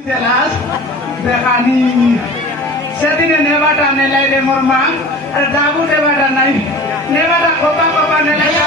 দেখানি সেদিনে নেবাটা নেলাইলে মোর মা আর ডাবু নেবাটা নাই নেবাটা কোপা কোপা নেলাইলে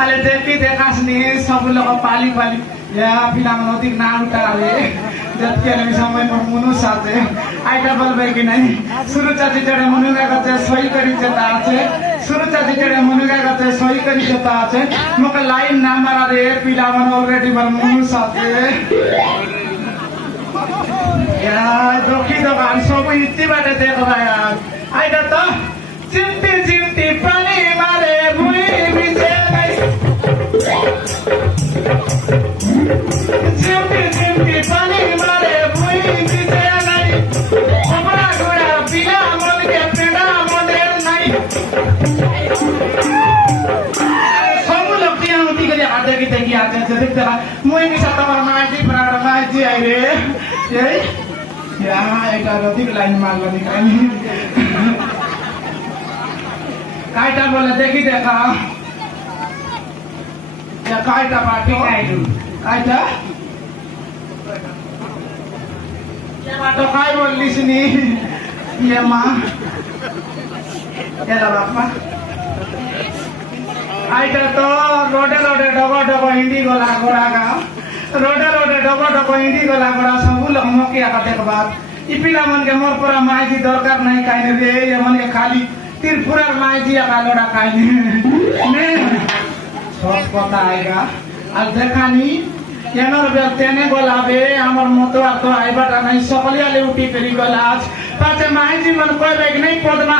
আলে দেখি দেখাস নি সব লোক পালি পালি পিলা নদীর না উঠাবে যাতে আমি সময় মনু সাথে আইটা বলবে কি নাই শুরু চাচি চড়ে মনুগা কাছে সই করি যেটা আছে শুরু চাচি চড়ে মনুগা কাছে সই করি যেটা আছে মুখ লাইন না মারা রে পিলা মানে অলরেডি বার মনু সাথে দক্ষি দোকান সব ইচ্ছি বাটে দেখো আইটা তো চিমটি চিমটি পানি মারে ভুই বিছে চিমটি চিমটি পানি মারে ভুই বিছে নাই আমরা গোড়া পিলা মনকে পেড়া মনের নাই সব লোক টিয়ামতি করে আদে কি দেখি আছে দেখতে না মুই নি সাথে আমার মাইজি প্রাণ মাইজি আই রে এই এটা রদিক লাইন মারলো নি কানি কাইটা বলে দেখি দেখা কাইটা পাটি কাইটা তো কাই বললিস নি ইয়ে মা এলা বাপা কাইটা তো রোডে রোডে ডবো ডবো হিন্দি গলা গোড়া গা রোডে রোডে ডবো ডবো হিন্দি গলা গোড়া সবু লোক মকি আকা দেখবার ই পিলা মনকে মোর পুরা মাইজি দরকার নাই কাইনে রে এমনকে খালি ত্রিপুরার মাইজি আকা লোড়া খাইনি সব কথা আইগা আর দেখানি কেনর বেল তেনে গলাবে আমার মতো আর তো আইবাটা নাই সকলে আলে উঠি ফেরি গলাজ পাছে মাইজি মন কইবে নাই পদমা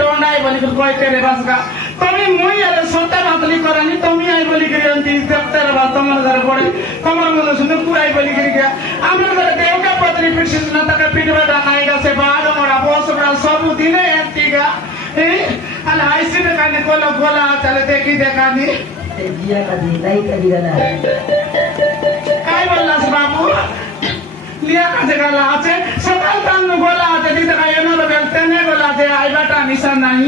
টন্ডাই বলি কইতে রে বাসগা তুমি মুই আলে সন্তা বাতলি করানি তুমি আই বলি করে অন্তি দেখতে রে বাস তোমার ঘরে পড়ে তোমার মনে শুনে পুরাই বলি করে আমরা ঘরে দেওকা পত্নী পিছিস না তাকে পিটবা ডাকাই গেছে বাদ মোরা বসরা সব দিনে একটিগা এই আলে আইসিতে কানে গোলা চলে দেখি দেখানি জিয়া কাদি নাই কাদি না काय बोललास बाबू लिया काचे गाला আছে সকাল তান্নু গোলা আছে দিতে কাই এনো বেলতে নে গোলা দে আইবাটা নিশা নাই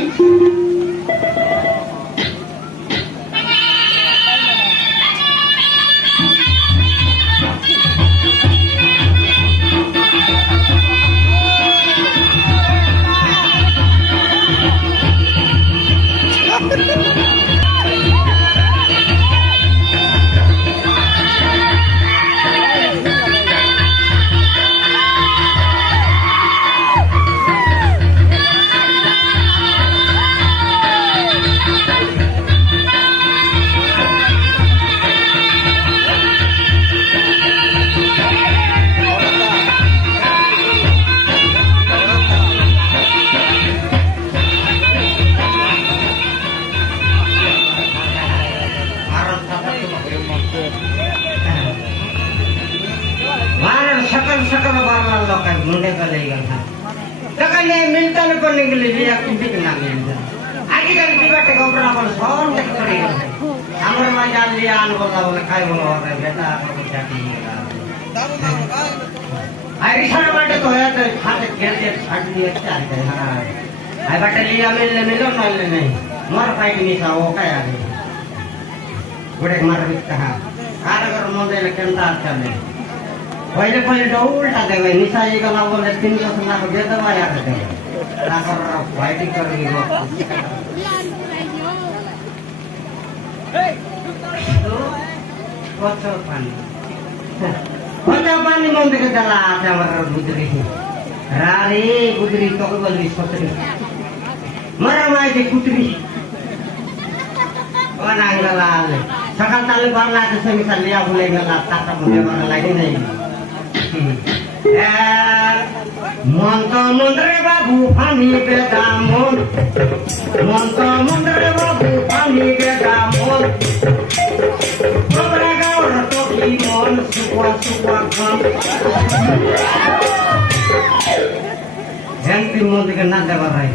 सकल बारला लोग मुंडे का ले गया तो कहीं मिलता नहीं करने के लिए लिया कुछ भी ना मिलता आगे का भी बात का ऊपर अपन सौर तक करेगा हमारे मजा लिया आन बोला काय बोला और बेटा आपको क्या चाहिए आई सारा बाटे तो है तो खाते खेलते छाट दिए चार के हां आई बाटे लिया मिलो ना ले नहीं मर पाई नहीं था वो क्या आगे बड़े मार भी कहा कारगर मोदे केंता चले पहले तो उल्टा दे भाई निशा ये गला बोले 300 ना को दे दवा यार दे ताकर फाइटिंग करेगी वो कोचो पानी मंदिर के जला आते हमारे गुजरी रारी गुजरी तो बोली सोचरी मरा माय के कुतरी वनांगला सकल ताले बारला के संग लिया बोले गला ताता मुझे बना लगी नहीं মন্ত মন্দ্রে বাবু পানি বেদামন মন্ত মন্দ্রে বাবু পানি বেদামন কোবরা গাওর টকি মন সুপা সুপা খান হেন্তি মন্দিকে না দেবার রাই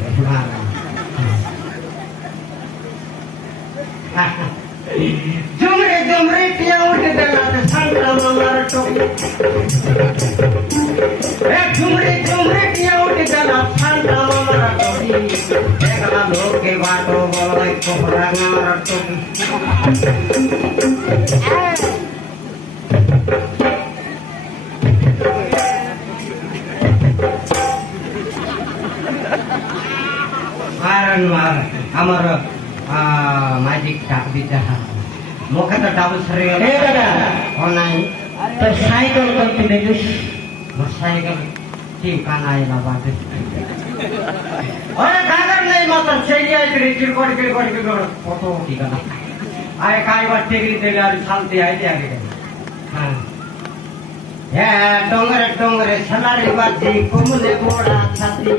জমরে জমরে টিয়া উঠে দেলাতে সান্তা মামার টকি झुमरे झुमरे किया उठ गला ठंडा मारा टोकी देखला लोग के बाटो बोले कोपरा मारा टोकी मारन मार हमारा मैजिक टाक दिता मोखे तो डबल सरे ए दादा ओ नहीं तो साइकिल कंपनी जुस मोटरसाइकिल टीम का नाई ना बात अरे कागर नहीं मतलब चाहिए इतनी चिरकोड़ फोटो ठीक है ना आए काय बात टेकरी तेरे आज शांति आई थी आगे हाँ ये डोंगरे डोंगरे सलारी बाजी कुमले बोड़ा छाती